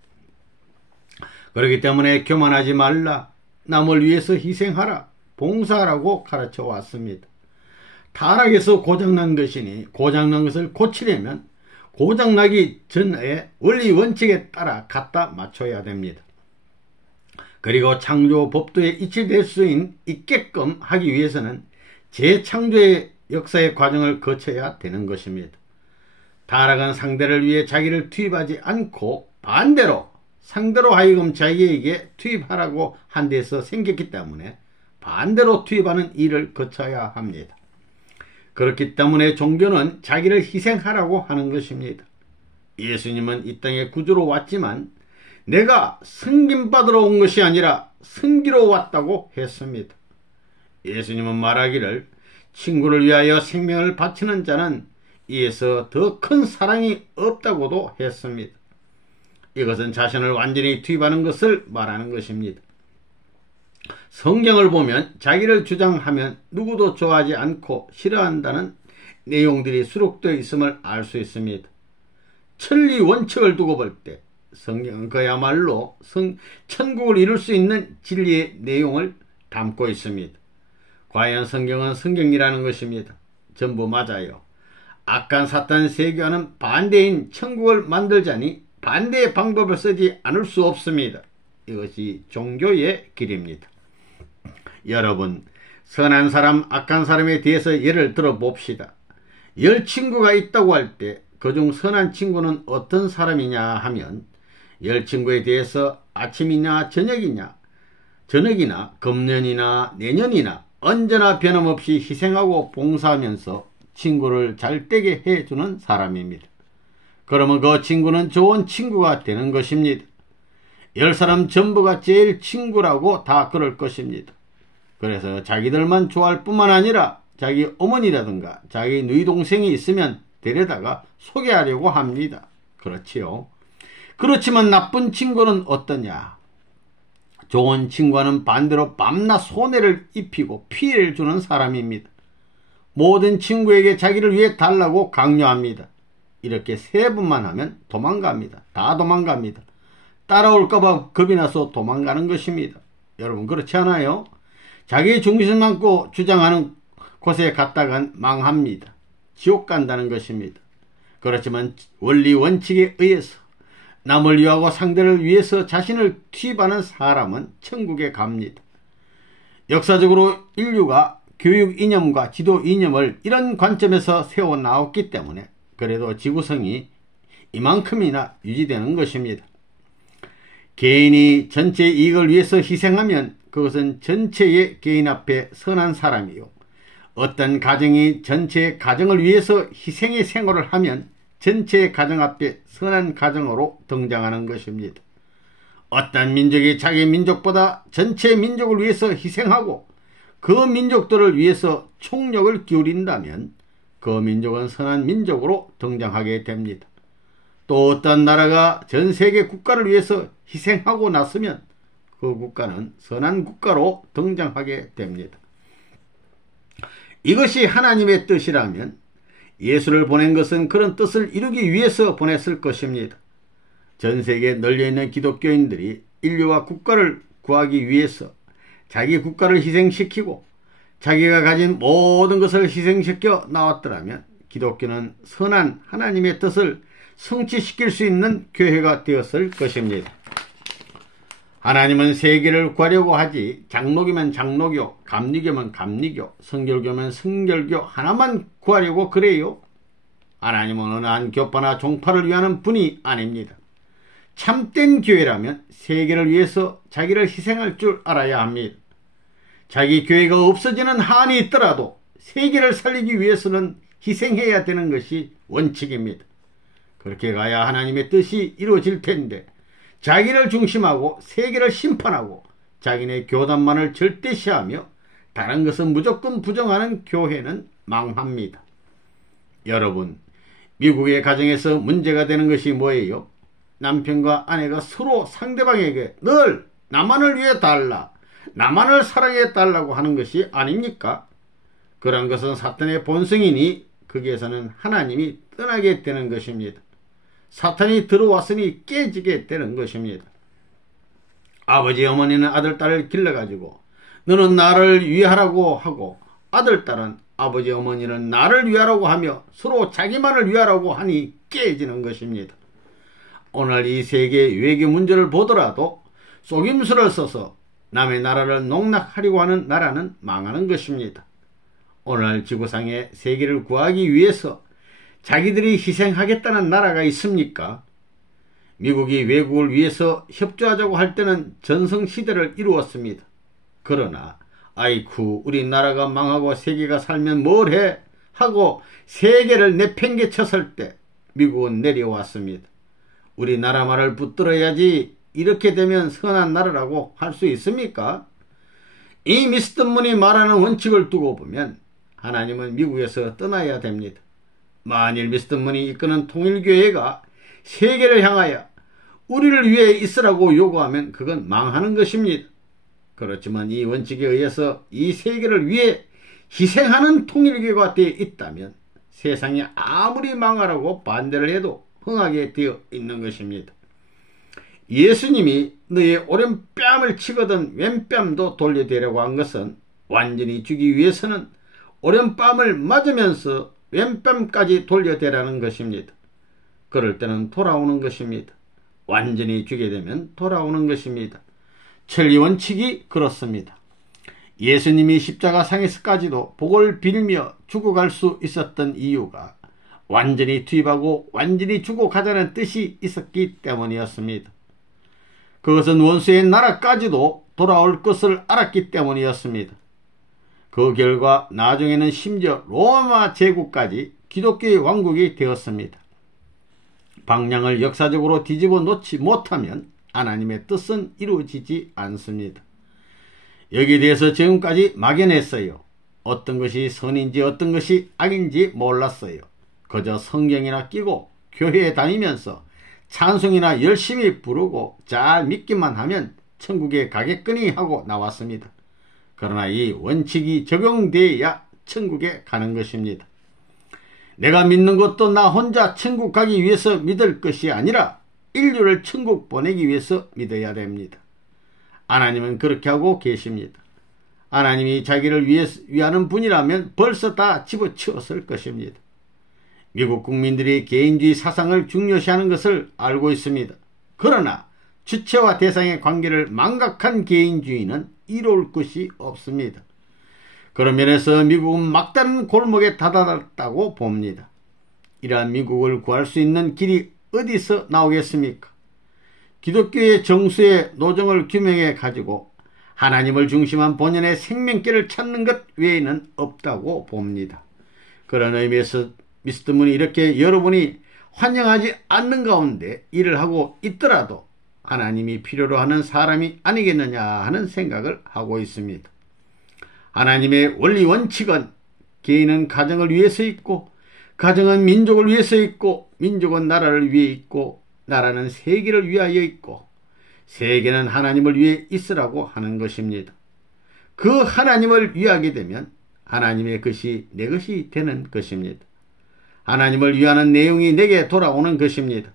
그렇기 때문에 교만하지 말라, 남을 위해서 희생하라, 봉사하라고 가르쳐 왔습니다. 타락에서 고장난 것이니 고장난 것을 고치려면 고장나기 전에 원리 원칙에 따라 갖다 맞춰야 됩니다. 그리고 창조 법도에 이치될 수 있게끔 하기 위해서는 재창조의 역사의 과정을 거쳐야 되는 것입니다. 타락한 상대를 위해 자기를 투입하지 않고 반대로 상대로 하여금 자기에게 투입하라고 한 데서 생겼기 때문에 반대로 투입하는 일을 거쳐야 합니다. 그렇기 때문에 종교는 자기를 희생하라고 하는 것입니다. 예수님은 이 땅에 구주로 왔지만 내가 승김받으러 온 것이 아니라 승기로 왔다고 했습니다. 예수님은 말하기를 친구를 위하여 생명을 바치는 자는 이에서 더 큰 사랑이 없다고도 했습니다. 이것은 자신을 완전히 투입하는 것을 말하는 것입니다. 성경을 보면 자기를 주장하면 누구도 좋아하지 않고 싫어한다는 내용들이 수록되어 있음을 알 수 있습니다. 천리 원칙을 두고 볼 때 성경은 그야말로 천국을 이룰 수 있는 진리의 내용을 담고 있습니다. 과연 성경은 성경이라는 것입니다. 전부 맞아요. 악한 사탄 세계와는 반대인 천국을 만들자니 반대의 방법을 쓰지 않을 수 없습니다. 이것이 종교의 길입니다. 여러분, 선한 사람, 악한 사람에 대해서 예를 들어 봅시다. 10친구가 있다고 할 때 그중 선한 친구는 어떤 사람이냐 하면 10친구에 대해서 아침이나 저녁이나 금년이나 내년이나 언제나 변함없이 희생하고 봉사하면서 친구를 잘 되게 해주는 사람입니다. 그러면 그 친구는 좋은 친구가 되는 것입니다. 10사람 전부가 제일 친구라고 다 그럴 것입니다. 그래서 자기들만 좋아할 뿐만 아니라 자기 어머니라든가 자기 누이 동생이 있으면 데려다가 소개하려고 합니다. 그렇지요. 그렇지만 나쁜 친구는 어떠냐? 좋은 친구는 반대로 밤낮 손해를 입히고 피해를 주는 사람입니다. 모든 친구에게 자기를 위해 달라고 강요합니다. 이렇게 3번만 하면 도망갑니다. 다 도망갑니다. 따라올까봐 겁이 나서 도망가는 것입니다. 여러분 그렇지 않아요? 자기 중심 많고 주장하는 곳에 갔다간 망합니다. 지옥 간다는 것입니다. 그렇지만 원리 원칙에 의해서 남을 위하고 상대를 위해서 자신을 투입하는 사람은 천국에 갑니다. 역사적으로 인류가 교육 이념과 지도 이념을 이런 관점에서 세워나왔기 때문에 그래도 지구성이 이만큼이나 유지되는 것입니다. 개인이 전체의 이익을 위해서 희생하면 그것은 전체의 개인 앞에 선한 사람이요 어떤 가정이 전체의 가정을 위해서 희생의 생활을 하면 전체의 가정 앞에 선한 가정으로 등장하는 것입니다. 어떤 민족이 자기 민족보다 전체 민족을 위해서 희생하고 그 민족들을 위해서 총력을 기울인다면 그 민족은 선한 민족으로 등장하게 됩니다. 또 어떤 나라가 전 세계 국가를 위해서 희생하고 났으면 그 국가는 선한 국가로 등장하게 됩니다. 이것이 하나님의 뜻이라면 예수를 보낸 것은 그런 뜻을 이루기 위해서 보냈을 것입니다. 전 세계에 널려있는 기독교인들이 인류와 국가를 구하기 위해서 자기 국가를 희생시키고 자기가 가진 모든 것을 희생시켜 나왔더라면 기독교는 선한 하나님의 뜻을 성취시킬 수 있는 교회가 되었을 것입니다. 하나님은 세계를 구하려고 하지 장로교면 장로교, 감리교면 감리교, 성결교면 성결교 하나만 구하려고 그래요. 하나님은 어느 한 교파나 종파를 위하는 분이 아닙니다. 참된 교회라면 세계를 위해서 자기를 희생할 줄 알아야 합니다. 자기 교회가 없어지는 한이 있더라도 세계를 살리기 위해서는 희생해야 되는 것이 원칙입니다. 그렇게 가야 하나님의 뜻이 이루어질 텐데 자기를 중심하고 세계를 심판하고 자기네 교단만을 절대시하며 다른 것은 무조건 부정하는 교회는 망합니다. 여러분, 미국의 가정에서 문제가 되는 것이 뭐예요? 남편과 아내가 서로 상대방에게 늘 나만을 위해 달라, 나만을 사랑해 달라고 하는 것이 아닙니까? 그런 것은 사탄의 본성이니 거기에서는 하나님이 떠나게 되는 것입니다. 사탄이 들어왔으니 깨지게 되는 것입니다. 아버지 어머니는 아들 딸을 길러가지고 너는 나를 위하라고 하고 아들 딸은 아버지 어머니는 나를 위하라고 하며 서로 자기만을 위하라고 하니 깨지는 것입니다. 오늘 이 세계 외교 문제를 보더라도 속임수를 써서 남의 나라를 농락하려고 하는 나라는 망하는 것입니다. 오늘 지구상의 세계를 구하기 위해서 자기들이 희생하겠다는 나라가 있습니까? 미국이 외국을 위해서 협조하자고 할 때는 전성시대를 이루었습니다. 그러나 아이쿠 우리나라가 망하고 세계가 살면 뭘 해? 하고 세계를 내팽개쳤을 때 미국은 내려왔습니다. 우리나라 말을 붙들어야지 이렇게 되면 선한 나라라고 할 수 있습니까? 이 미스터 문이 말하는 원칙을 두고 보면 하나님은 미국에서 떠나야 됩니다. 만일 미스터 문이 이끄는 통일교회가 세계를 향하여 우리를 위해 있으라고 요구하면 그건 망하는 것입니다. 그렇지만 이 원칙에 의해서 이 세계를 위해 희생하는 통일교회가 되어 있다면 세상이 아무리 망하라고 반대를 해도 흥하게 되어 있는 것입니다. 예수님이 너의 오른뺨을 치거든 왼뺨도 돌려대라고 한 것은 완전히 주기 위해서는 오른뺨을 맞으면서 왼뺨까지 돌려대라는 것입니다. 그럴 때는 돌아오는 것입니다. 완전히 주게 되면 돌아오는 것입니다. 천리 원칙이 그렇습니다. 예수님이 십자가상에서까지도 복을 빌며 죽어갈 수 있었던 이유가 완전히 투입하고 완전히 주고 가자는 뜻이 있었기 때문이었습니다. 그것은 원수의 나라까지도 돌아올 것을 알았기 때문이었습니다. 그 결과 나중에는 심지어 로마 제국까지 기독교의 왕국이 되었습니다. 방향을 역사적으로 뒤집어 놓지 못하면 하나님의 뜻은 이루어지지 않습니다. 여기에 대해서 지금까지 막연했어요. 어떤 것이 선인지 어떤 것이 악인지 몰랐어요. 그저 성경이나 끼고 교회에 다니면서 찬송이나 열심히 부르고 잘 믿기만 하면 천국에 가겠거니 하고 나왔습니다. 그러나 이 원칙이 적용되어야 천국에 가는 것입니다. 내가 믿는 것도 나 혼자 천국 가기 위해서 믿을 것이 아니라 인류를 천국 보내기 위해서 믿어야 됩니다. 하나님은 그렇게 하고 계십니다. 하나님이 자기를 위하는 분이라면 벌써 다 집어치웠을 것입니다. 미국 국민들이 개인주의 사상을 중요시하는 것을 알고 있습니다. 그러나 주체와 대상의 관계를 망각한 개인주의는 이로울 것이 없습니다. 그런 면에서 미국은 막다른 골목에 다다랐다고 봅니다. 이러한 미국을 구할 수 있는 길이 어디서 나오겠습니까? 기독교의 정수의 노정을 규명해 가지고 하나님을 중심한 본연의 생명길을 찾는 것 외에는 없다고 봅니다. 그런 의미에서 미스터 문이 이렇게 여러분이 환영하지 않는 가운데 일을 하고 있더라도 하나님이 필요로 하는 사람이 아니겠느냐 하는 생각을 하고 있습니다. 하나님의 원리 원칙은 개인은 가정을 위해서 있고, 가정은 민족을 위해서 있고, 민족은 나라를 위해 있고, 나라는 세계를 위하여 있고, 세계는 하나님을 위해 있으라고 하는 것입니다. 그 하나님을 위하게 되면 하나님의 것이 내 것이 되는 것입니다. 하나님을 위하는 내용이 내게 돌아오는 것입니다.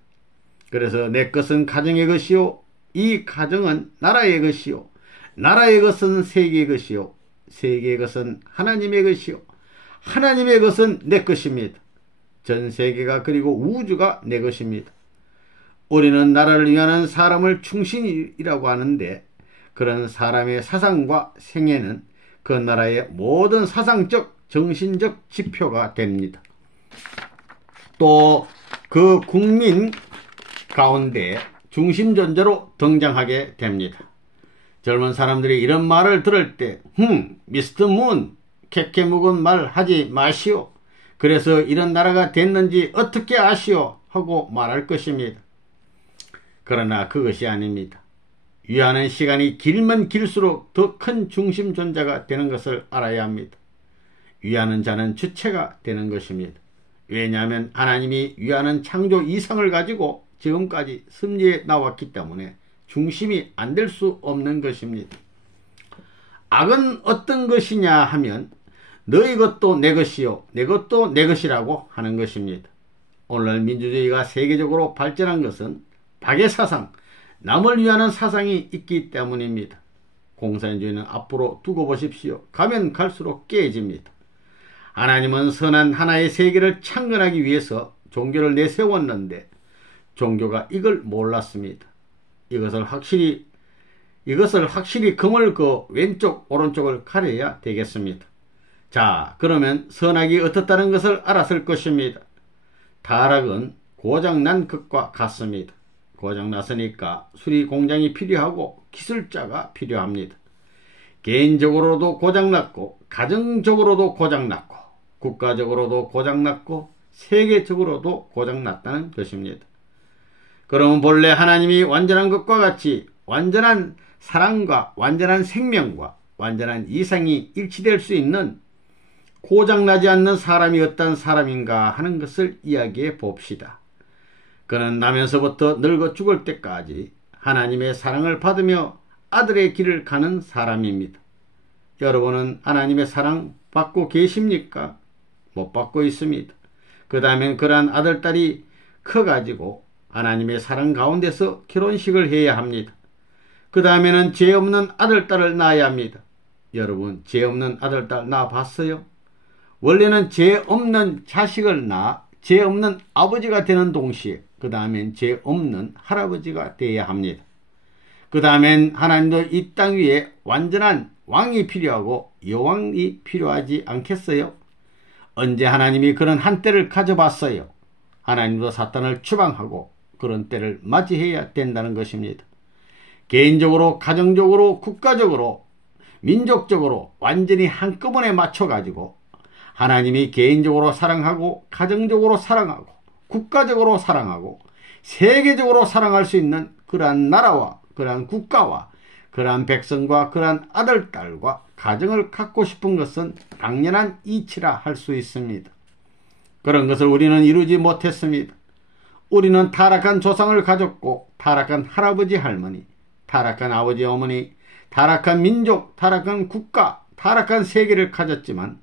그래서 내 것은 가정의 것이요, 이 가정은 나라의 것이요, 나라의 것은 세계의 것이요, 세계의 것은 하나님의 것이요, 하나님의 것은 내 것입니다. 전 세계가 그리고 우주가 내 것입니다. 우리는 나라를 위하는 사람을 충신이라고 하는데, 그런 사람의 사상과 생애는 그 나라의 모든 사상적, 정신적 지표가 됩니다. 또 그 국민 가운데 중심존재로 등장하게 됩니다. 젊은 사람들이 이런 말을 들을 때 미스터 문, 캐캐 묵은 말 하지 마시오. 그래서 이런 나라가 됐는지 어떻게 아시오? 하고 말할 것입니다. 그러나 그것이 아닙니다. 위하는 시간이 길면 길수록 더 큰 중심존재가 되는 것을 알아야 합니다. 위하는 자는 주체가 되는 것입니다. 왜냐하면 하나님이 위하는 창조 이상을 가지고 지금까지 섭리해 나왔기 때문에 중심이 안 될 수 없는 것입니다. 악은 어떤 것이냐 하면 너희 것도 내 것이요, 내 것도 내 것이라고 하는 것입니다. 오늘날 민주주의가 세계적으로 발전한 것은 박애 사상, 남을 위하는 사상이 있기 때문입니다. 공산주의는 앞으로 두고 보십시오. 가면 갈수록 깨집니다. 하나님은 선한 하나의 세계를 창건하기 위해서 종교를 내세웠는데 종교가 이걸 몰랐습니다. 이것을 확실히 금을 그 왼쪽 오른쪽을 가려야 되겠습니다. 자, 그러면 선악이 어떻다는 것을 알았을 것입니다. 타락은 고장난 것과 같습니다. 고장났으니까 수리 공장이 필요하고 기술자가 필요합니다. 개인적으로도 고장났고, 가정적으로도 고장났고, 국가적으로도 고장났고, 세계적으로도 고장났다는 것입니다. 그러면 본래 하나님이 완전한 것과 같이 완전한 사랑과 완전한 생명과 완전한 이상이 일치될 수 있는 고장나지 않는 사람이 어떤 사람인가 하는 것을 이야기해 봅시다. 그는 나면서부터 늙어 죽을 때까지 하나님의 사랑을 받으며 아들의 길을 가는 사람입니다. 여러분은 하나님의 사랑 받고 계십니까? 못 받고 있습니다. 그 다음엔 그러한 아들, 딸이 커가지고 하나님의 사랑 가운데서 결혼식을 해야 합니다. 그 다음에는 죄 없는 아들, 딸을 낳아야 합니다. 여러분, 죄 없는 아들, 딸 낳아봤어요? 원래는 죄 없는 자식을 낳아 죄 없는 아버지가 되는 동시에 그 다음엔 죄 없는 할아버지가 되어야 합니다. 그 다음엔 하나님도 이 땅 위에 완전한 왕이 필요하고 여왕이 필요하지 않겠어요? 언제 하나님이 그런 한때를 가져봤어요? 하나님도 사탄을 추방하고 그런 때를 맞이해야 된다는 것입니다. 개인적으로, 가정적으로, 국가적으로, 민족적으로 완전히 한꺼번에 맞춰가지고 하나님이 개인적으로 사랑하고, 가정적으로 사랑하고, 국가적으로 사랑하고, 세계적으로 사랑할 수 있는 그러한 나라와 그러한 국가와 그러한 백성과 그러한 아들, 딸과 가정을 갖고 싶은 것은 당연한 이치라 할 수 있습니다. 그런 것을 우리는 이루지 못했습니다. 우리는 타락한 조상을 가졌고, 타락한 할아버지, 할머니, 타락한 아버지, 어머니, 타락한 민족, 타락한 국가, 타락한 세계를 가졌지만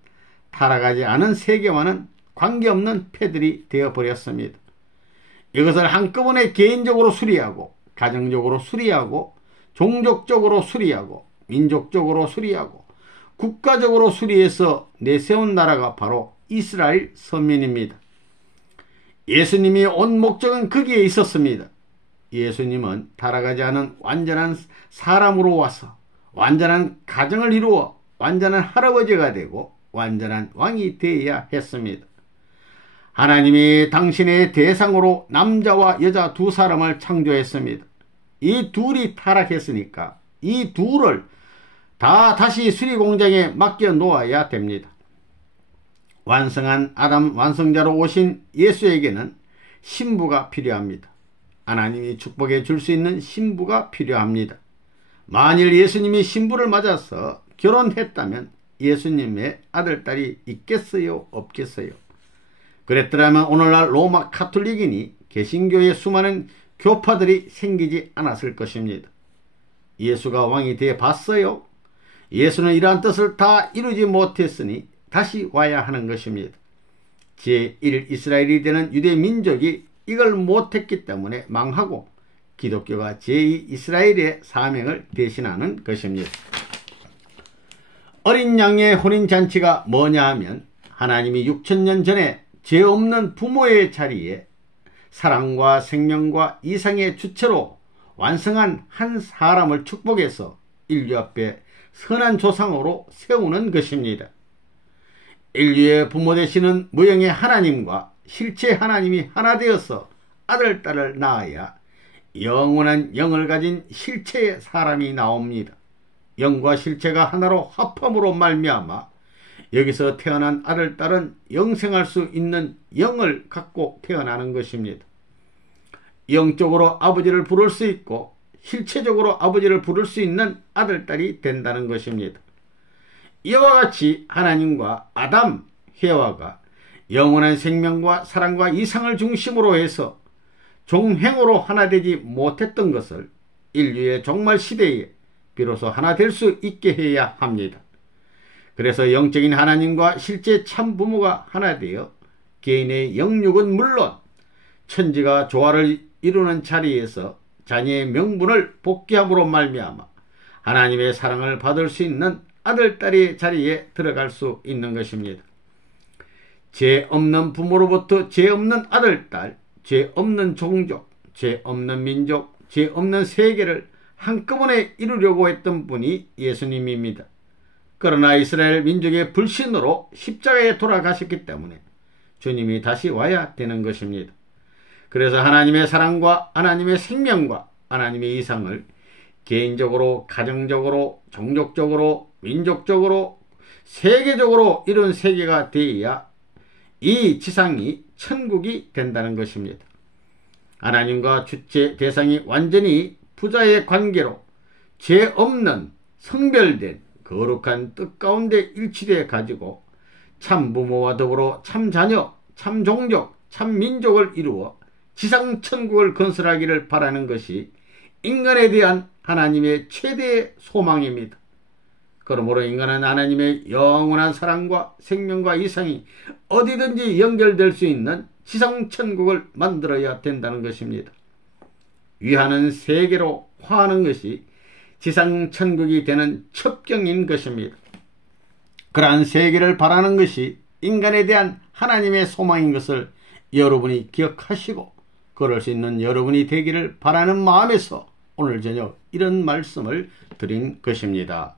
타락하지 않은 세계와는 관계없는 패들이 되어버렸습니다. 이것을 한꺼번에 개인적으로 수리하고, 가정적으로 수리하고, 종족적으로 수리하고, 민족적으로 수리하고, 국가적으로 수리해서 내세운 나라가 바로 이스라엘 선민입니다. 예수님이 온 목적은 거기에 있었습니다. 예수님은 타락하지 않은 완전한 사람으로 와서 완전한 가정을 이루어 완전한 할아버지가 되고 완전한 왕이 되어야 했습니다. 하나님이 당신의 대상으로 남자와 여자 두 사람을 창조했습니다. 이 둘이 타락했으니까 이 둘을 다 다시 수리공장에 맡겨 놓아야 됩니다. 완성한 아담 완성자로 오신 예수에게는 신부가 필요합니다. 하나님이 축복해 줄 수 있는 신부가 필요합니다. 만일 예수님이 신부를 맞아서 결혼했다면 예수님의 아들딸이 있겠어요? 없겠어요? 그랬더라면 오늘날 로마 카톨릭이니 개신교의 수많은 교파들이 생기지 않았을 것입니다. 예수가 왕이 되어 봤어요? 예수는 이러한 뜻을 다 이루지 못했으니 다시 와야 하는 것입니다. 제1 이스라엘이 되는 유대 민족이 이걸 못했기 때문에 망하고 기독교가 제2 이스라엘의 사명을 대신하는 것입니다. 어린 양의 혼인잔치가 뭐냐 하면 하나님이 6천년 전에 죄 없는 부모의 자리에 사랑과 생명과 이상의 주체로 완성한 한 사람을 축복해서 인류 앞에 선한 조상으로 세우는 것입니다. 인류의 부모 되시는 무형의 하나님과 실체 하나님이 하나 되어서 아들, 딸을 낳아야 영원한 영을 가진 실체의 사람이 나옵니다. 영과 실체가 하나로 합함으로 말미암아 여기서 태어난 아들, 딸은 영생할 수 있는 영을 갖고 태어나는 것입니다. 영적으로 아버지를 부를 수 있고 실체적으로 아버지를 부를 수 있는 아들, 딸이 된다는 것입니다. 이와 같이 하나님과 아담, 해와가 영원한 생명과 사랑과 이상을 중심으로 해서 종행으로 하나 되지 못했던 것을 인류의 종말 시대에 비로소 하나 될 수 있게 해야 합니다. 그래서 영적인 하나님과 실제 참 부모가 하나 되어 개인의 영육은 물론 천지가 조화를 이루는 자리에서 자녀의 명분을 복귀함으로 말미암아 하나님의 사랑을 받을 수 있는 아들, 딸의 자리에 들어갈 수 있는 것입니다. 죄 없는 부모로부터 죄 없는 아들, 딸, 죄 없는 종족, 죄 없는 민족, 죄 없는 세계를 한꺼번에 이루려고 했던 분이 예수님입니다. 그러나 이스라엘 민족의 불신으로 십자가에 돌아가셨기 때문에 주님이 다시 와야 되는 것입니다. 그래서 하나님의 사랑과 하나님의 생명과 하나님의 이상을 개인적으로, 가정적으로, 종족적으로, 민족적으로, 세계적으로 이런 세계가 되어야 이 지상이 천국이 된다는 것입니다. 하나님과 주체 대상이 완전히 부자의 관계로 죄 없는 성별된 거룩한 뜻 가운데 일치되어 가지고 참 부모와 더불어 참 자녀, 참 종족, 참 민족을 이루어 지상 천국을 건설하기를 바라는 것이 인간에 대한 하나님의 최대의 소망입니다. 그러므로 인간은 하나님의 영원한 사랑과 생명과 이상이 어디든지 연결될 수 있는 지상 천국을 만들어야 된다는 것입니다. 위하는 세계로 화하는 것이 지상 천국이 되는 첩경인 것입니다. 그러한 세계를 바라는 것이 인간에 대한 하나님의 소망인 것을 여러분이 기억하시고 그럴 수 있는 여러분이 되기를 바라는 마음에서 오늘 저녁 이런 말씀을 드린 것입니다.